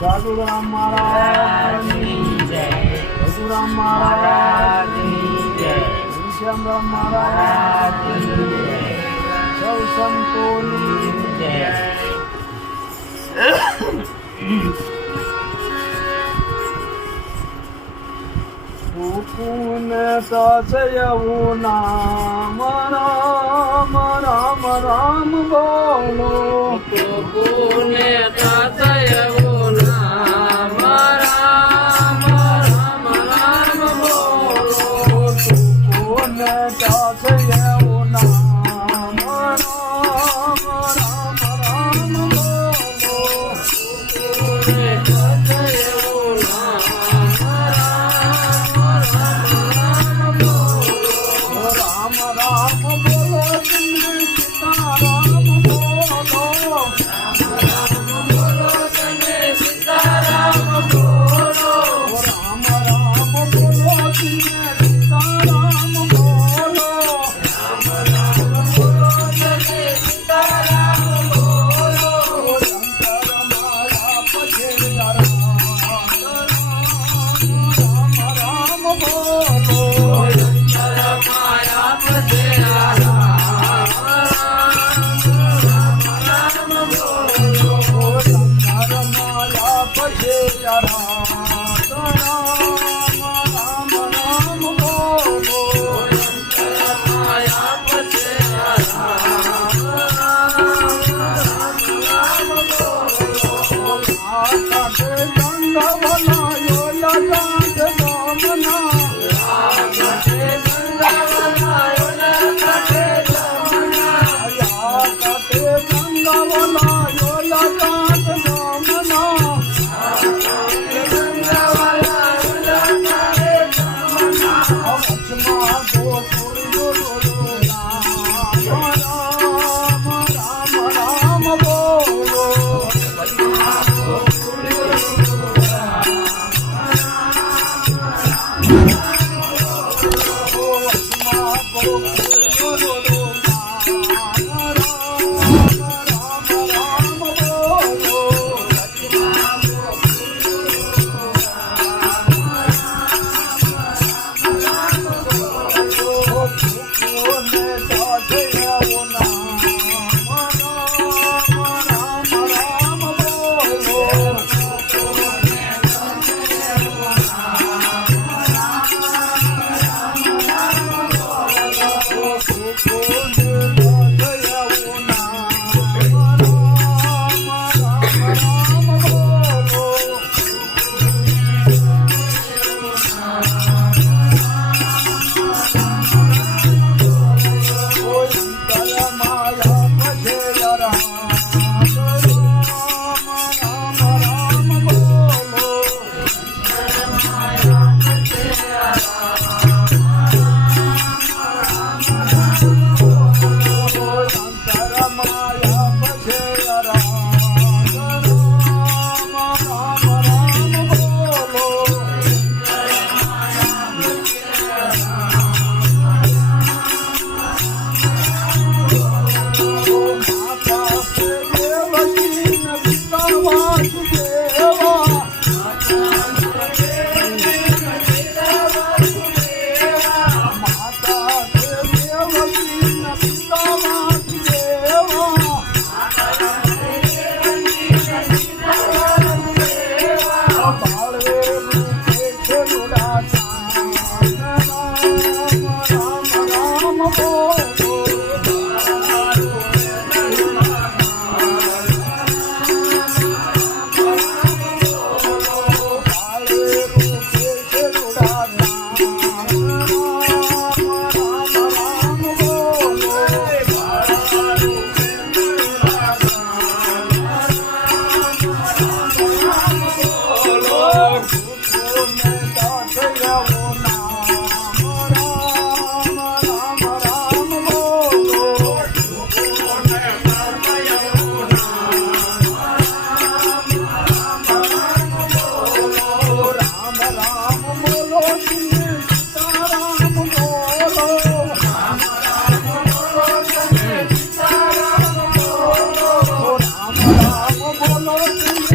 સાધુરામ મહારાજની જય, સાધુરામ મહારાજની જય, શ્યામરામ મહારાજની જય, સૌ સંતોની જય. સુકુને સાચયવું નામ રામ રામ રામ બોલો. સુકુને સાચયવું નામ રામ રામ રામ બોલો. સુકુને સાચયવું નામ રામ રામ રામ બોલો. સુકુને સાચયવું નામ રામ રામ બોલો તમે સીતારામ બોલો. બોલો તમે સીતારામ બોલો. રામ રામ બોલો તમે સીતારામ બોલો. બોલો તમે સીતારામ બોલો. શંકર માયા પછે રામ રામ બોલો. માયા પછે રામ રામ બોલો. શંકર માયા પછે રામ રામ બોલો. માયા પછે રામ રામ બોલો. આકાશે ગંગા બનાયો લગાટ ગામના. કાઠે ગંગા બનાયો કાઠે જમના. આકાશે ગંગા બનાયો લગાટ ગામના. ગંગા બનાયો કાઠે જમના. વચમાં ગોકુળ બોલો રામ રામ રામ રામ બોલો. વચમાં ગોકુળ બોલો રામ રામ બોલો. સુકુને સાચયવું નામ રામ રામ બોલો. બોલો